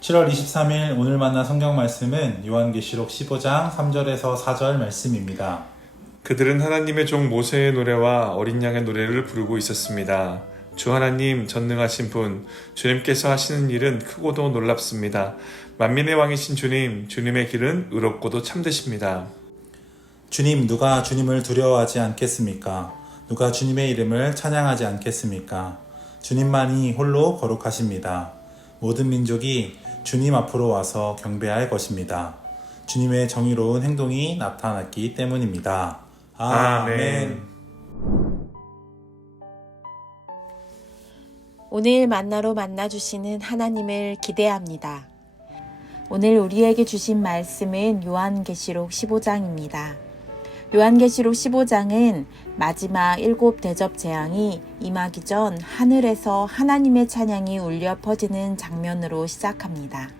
7월 23일 오늘 만난 성경 말씀은 요한계시록 15장 3절에서 4절 말씀입니다. 그들은 하나님의 종 모세의 노래와 어린 양의 노래를 부르고 있었습니다. 주 하나님 전능하신 분, 주님께서 하시는 일은 크고도 놀랍습니다. 만민의 왕이신 주님, 주님의 길은 의롭고도 참되십니다. 주님, 누가 주님을 두려워하지 않겠습니까? 누가 주님의 이름을 찬양하지 않겠습니까? 주님만이 홀로 거룩하십니다. 모든 민족이 주님 앞으로 와서 경배할 것입니다. 주님의 정의로운 행동이 나타났기 때문입니다. 아멘. 오늘 만나로 만나주시는 하나님을 기대합니다. 오늘 우리에게 주신 말씀은 요한계시록 15장입니다. 요한계시록 15장은 마지막 일곱 대접 재앙이 임하기 전 하늘에서 하나님의 찬양이 울려 퍼지는 장면으로 시작합니다.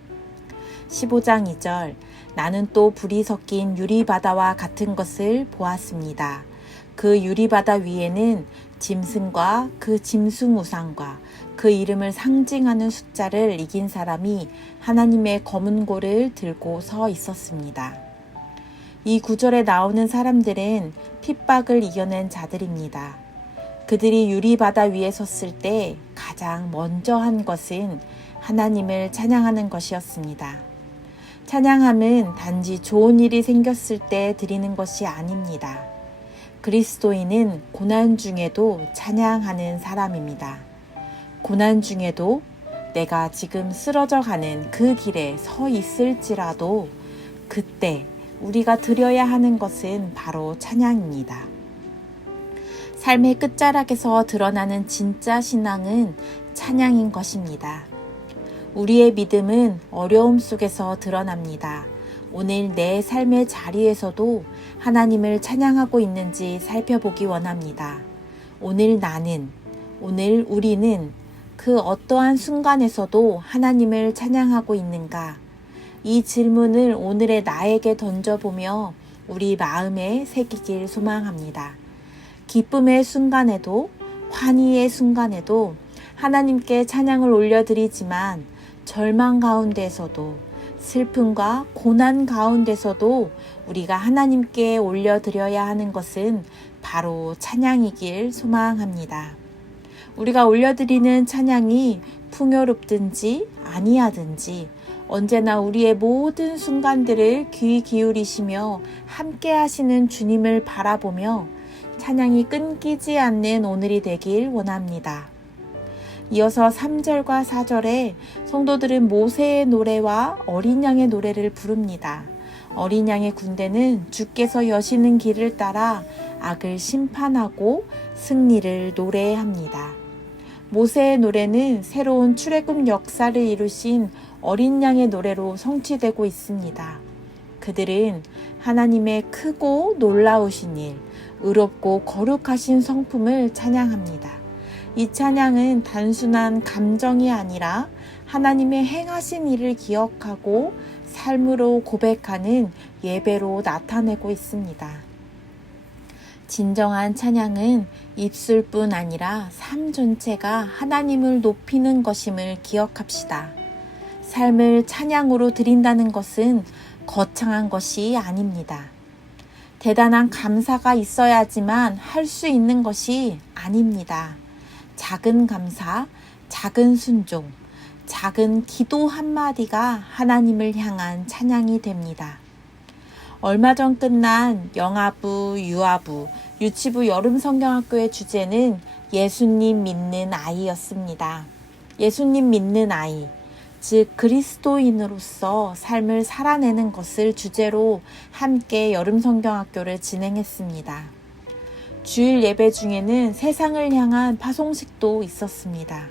15장 2절 나는 또 불이 섞인 유리바다와 같은 것을 보았습니다. 그 유리바다 위에는 짐승과 그 짐승 우상과 그 이름을 상징하는 숫자를 이긴 사람이 하나님의 검은 고를 들고 서 있었습니다. 이 구절에 나오는 사람들은 핍박을 이겨낸 자들입니다. 그들이 유리바다 위에 섰을 때 가장 먼저 한 것은 하나님을 찬양하는 것이었습니다. 찬양함은 단지 좋은 일이 생겼을 때 드리는 것이 아닙니다. 그리스도인은 고난 중에도 찬양하는 사람입니다. 고난 중에도 내가 지금 쓰러져 가는 그 길에 서 있을지라도 그때 우리가 드려야 하는 것은 바로 찬양입니다. 삶의 끝자락에서 드러나는 진짜 신앙은 찬양인 것입니다. 우리의 믿음은 어려움 속에서 드러납니다. 오늘 내 삶의 자리에서도 하나님을 찬양하고 있는지 살펴보기 원합니다. 오늘 나는, 오늘 우리는 그 어떠한 순간에서도 하나님을 찬양하고 있는가? 이 질문을 오늘의 나에게 던져보며 우리 마음에 새기길 소망합니다. 기쁨의 순간에도, 환희의 순간에도 하나님께 찬양을 올려드리지만 절망 가운데서도 슬픔과 고난 가운데서도 우리가 하나님께 올려드려야 하는 것은 바로 찬양이길 소망합니다. 우리가 올려드리는 찬양이 풍요롭든지 아니하든지 언제나 우리의 모든 순간들을 귀 기울이시며 함께 하시는 주님을 바라보며 찬양이 끊기지 않는 오늘이 되길 원합니다. 이어서 3절과 4절에 성도들은 모세의 노래와 어린 양의 노래를 부릅니다. 어린 양의 군대는 주께서 여시는 길을 따라 악을 심판하고 승리를 노래합니다. 모세의 노래는 새로운 출애굽 역사를 이루신 어린 양의 노래로 성취되고 있습니다. 그들은 하나님의 크고 놀라우신 일, 의롭고 거룩하신 성품을 찬양합니다. 이 찬양은 단순한 감정이 아니라 하나님의 행하신 일을 기억하고 삶으로 고백하는 예배로 나타내고 있습니다. 진정한 찬양은 입술뿐 아니라 삶 전체가 하나님을 높이는 것임을 기억합시다. 삶을 찬양으로 드린다는 것은 거창한 것이 아닙니다. 대단한 감사가 있어야지만 할 수 있는 것이 아닙니다. 작은 감사, 작은 순종, 작은 기도 한마디가 하나님을 향한 찬양이 됩니다. 얼마 전 끝난 영아부, 유아부, 유치부 여름 성경학교의 주제는 예수님 믿는 아이였습니다. 예수님 믿는 아이, 즉 그리스도인으로서 삶을 살아내는 것을 주제로 함께 여름 성경학교를 진행했습니다. 주일 예배 중에는 세상을 향한 파송식도 있었습니다.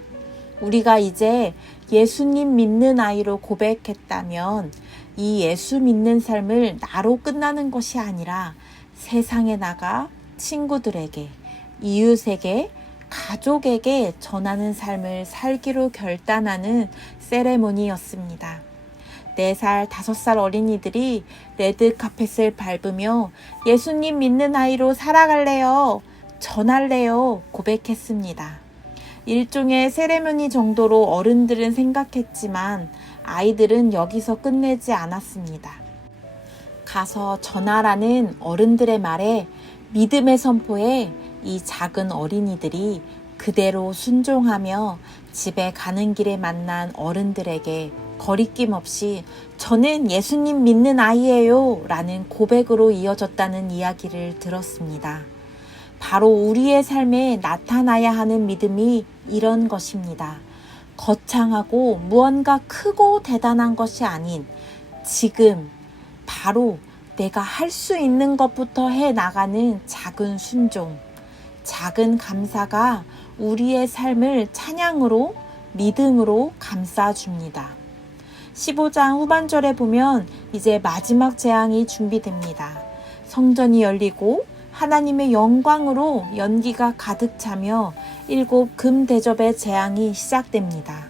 우리가 이제 예수님 믿는 아이로 고백했다면 이 예수 믿는 삶을 나로 끝나는 것이 아니라 세상에 나가 친구들에게, 이웃에게, 가족에게 전하는 삶을 살기로 결단하는 세레모니였습니다. 4살, 5살 어린이들이 레드 카펫을 밟으며 예수님 믿는 아이로 살아갈래요. 전할래요. 고백했습니다. 일종의 세레머니 정도로 어른들은 생각했지만 아이들은 여기서 끝내지 않았습니다. 가서 전하라는 어른들의 말에 믿음의 선포에 이 작은 어린이들이 그대로 순종하며 집에 가는 길에 만난 어른들에게 거리낌 없이 저는 예수님 믿는 아이예요 라는 고백으로 이어졌다는 이야기를 들었습니다. 바로 우리의 삶에 나타나야 하는 믿음이 이런 것입니다. 거창하고 무언가 크고 대단한 것이 아닌 지금 바로 내가 할 수 있는 것부터 해 나가는 작은 순종, 작은 감사가 우리의 삶을 찬양으로 믿음으로 감싸줍니다. 15장 후반절에 보면 이제 마지막 재앙이 준비됩니다. 성전이 열리고 하나님의 영광으로 연기가 가득 차며 일곱 금 대접의 재앙이 시작됩니다.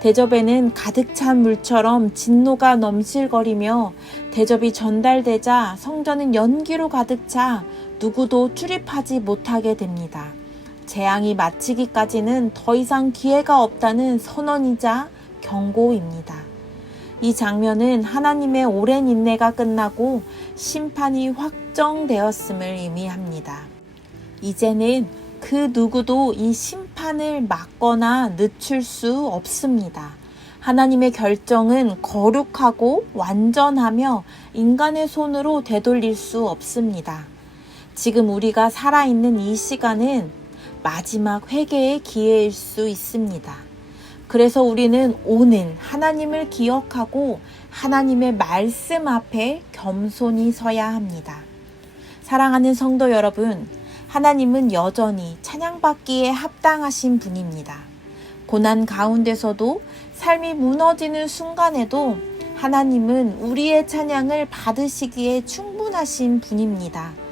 대접에는 가득 찬 물처럼 진노가 넘실거리며 대접이 전달되자 성전은 연기로 가득 차 누구도 출입하지 못하게 됩니다. 재앙이 마치기까지는 더 이상 기회가 없다는 선언이자 경고입니다. 이 장면은 하나님의 오랜 인내가 끝나고 심판이 확정되었음을 의미합니다. 이제는 그 누구도 이 심판을 막거나 늦출 수 없습니다. 하나님의 결정은 거룩하고 완전하며 인간의 손으로 되돌릴 수 없습니다. 지금 우리가 살아있는 이 시간은 마지막 회개의 기회일 수 있습니다. 그래서 우리는 오늘 하나님을 기억하고 하나님의 말씀 앞에 겸손히 서야 합니다. 사랑하는 성도 여러분, 하나님은 여전히 찬양받기에 합당하신 분입니다. 고난 가운데서도 삶이 무너지는 순간에도 하나님은 우리의 찬양을 받으시기에 충분하신 분입니다.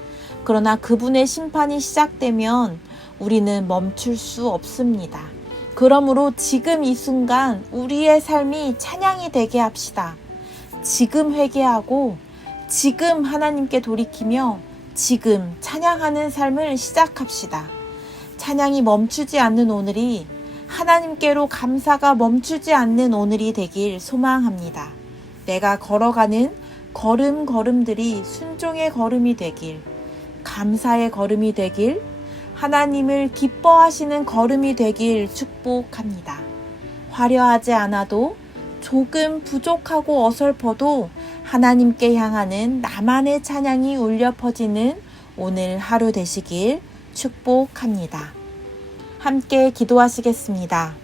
그러나 그분의 심판이 시작되면 우리는 멈출 수 없습니다. 그러므로 지금 이 순간 우리의 삶이 찬양이 되게 합시다. 지금 회개하고 지금 하나님께 돌이키며 지금 찬양하는 삶을 시작합시다. 찬양이 멈추지 않는 오늘이 하나님께로 감사가 멈추지 않는 오늘이 되길 소망합니다. 내가 걸어가는 걸음 걸음들이 순종의 걸음이 되길, 감사의 걸음이 되길, 하나님을 기뻐하시는 걸음이 되길 축복합니다. 화려하지 않아도 조금 부족하고 어설퍼도 하나님께 향하는 나만의 찬양이 울려 퍼지는 오늘 하루 되시길 축복합니다. 함께 기도하시겠습니다.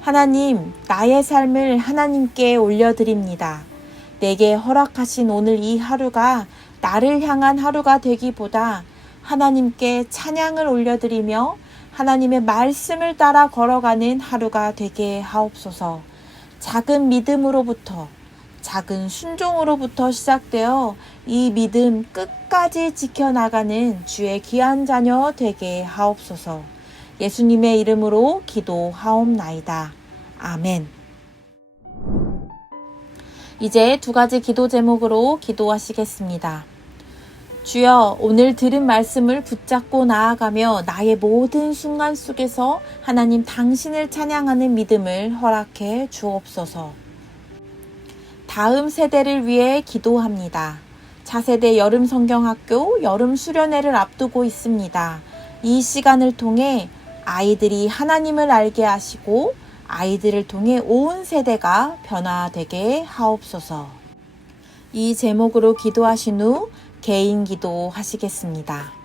하나님, 나의 삶을 하나님께 올려드립니다. 내게 허락하신 오늘 이 하루가 나를 향한 하루가 되기보다 하나님께 찬양을 올려드리며 하나님의 말씀을 따라 걸어가는 하루가 되게 하옵소서. 작은 믿음으로부터 작은 순종으로부터 시작되어 이 믿음 끝까지 지켜나가는 주의 귀한 자녀 되게 하옵소서. 예수님의 이름으로 기도하옵나이다. 아멘. 이제 두 가지 기도 제목으로 기도하시겠습니다. 주여, 오늘 들은 말씀을 붙잡고 나아가며 나의 모든 순간 속에서 하나님 당신을 찬양하는 믿음을 허락해 주옵소서. 다음 세대를 위해 기도합니다. 차세대 여름 성경학교 여름 수련회를 앞두고 있습니다. 이 시간을 통해 아이들이 하나님을 알게 하시고 아이들을 통해 온 세대가 변화되게 하옵소서. 이 제목으로 기도하신 후 개인 기도 하시겠습니다.